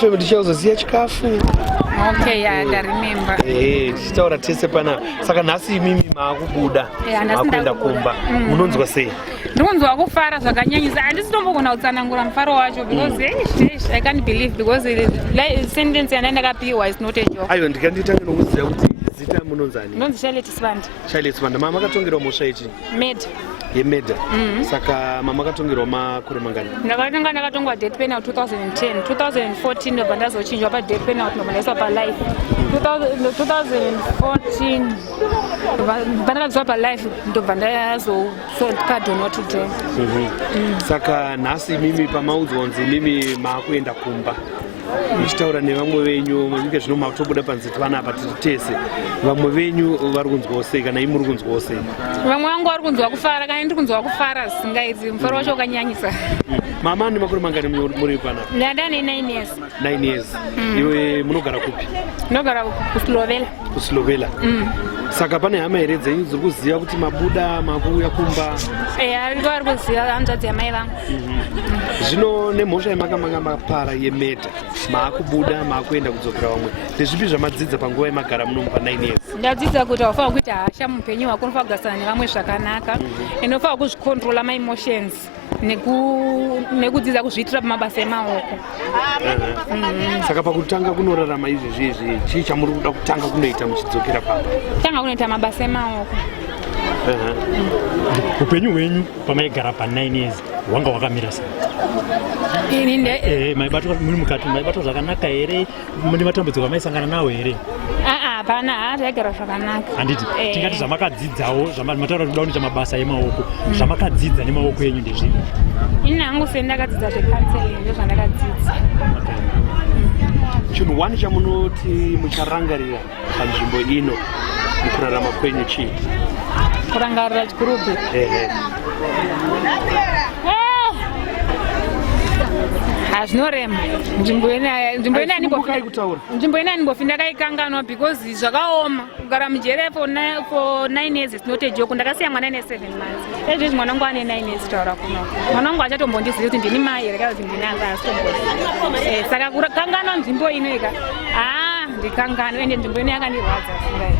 Family chauzoziya chikafu. Okay, I remember. Chitaura tese pana. Saka nhasi mimi maakubuda. Makuenda kumba. Munonzwa sei? Ndinonzwa kufara zvakanyanyisa. Handisitomboona kutsanangura mufaro wacho because I can't believe because the sentence yandakapiwa is not a joke. Aiwa ndikanditanga nokuziya kuti zita munonzani? Ndinonzi Charlotte Sibanda. Charlotte Sibanda. Mama akatongerwa mhosva ichi? Yemedha. Saka mama akatongerwa makore mangani? Ndakatongwa death penalty 2010. 2014 ndobva ndazochinjwa pa death penalty ndobva ndaiswa pa life. 2014 ndobva ndakadzwa pa life ndobva ndazopardonwa today. Saka nhasi mimi pamaudzwa kunzi mimi maakuenda kumba. Muchitaura nevamwe venyu mazinge zvino matobuda panziti panapa tiri tese. Vamwe venyu vari kunzwawo sei kana imi muri kunzwawo sei? Vamwe vangu vari kunzwa kufara kana ndiri kunzwa kufara zvisingaiti mufaro wacho wakanyanyisa. Mama ane makore mangani muri panapa? Ndane 9 years. 9 years. Iwe munogara kupi? Ndinogara kuSlovela. kuSlovela. Saka pane hama here dzenyu dziri kuziva kuti mabuda makuuya kumba? Ariko vari kuziva hanzvadzi yamai vangu. Zvino nemhosva yemakamanga mapara yemedha maakubuda maakuenda kudzokera vamwe ndezvipi zvamadzidza panguva yemagara munomu pa 9 years? Ndadzidza kuti haufanira kuita hasha muupenyu hwako, unofanira kugarisana nevamwe zvakanaka, unofanira kuzvicontrola my-emotions nekudzidza kuzviitira pamabasa emaoko. Saka pakutanga kunorarama izvezvi chii chamuri kuda kutanga kunoita muchidzokera papa? Tanga kunoita mabasa emaoko. Upenyu hwenyu pamaigara pa 9 years hwanga hwakamira sei? Maibatwa muri mukati maibatwa zvakanaka here? Mune matambudziko amaisangana nawo here? Hapana, zvaigara zvakanaka. Handiti tingati zvamakadzidzawo zvamataura kuda kunoita mabasa emaoko zvamakadzidza nemaoko enyu ndezvipi? Ini hangu sendakadzidza zvecounseling ndozvandakadzidza. Chinhu wani chamunoti mucharangarira panzvimbo ino mukurarama kwenyu chii? Kurangarira chikurubi. Hazvinorema. Nzvimbo ina ndimbofi ndakaikanganwa because zvakaoma. Kugara mujere for 9 years is not a joke. Ndakasiya mwana ane 7 months. Ezvezvi mwana wangu ane 9 years taura kuno. Mwana wangu achatombondiziva kuti ndini mai here kana kuti ndini asitomboziva. Saka kukanganwa nzvimbo ino ika. Ndikanganwa ende nzvimbo ino yakandirwadza singai.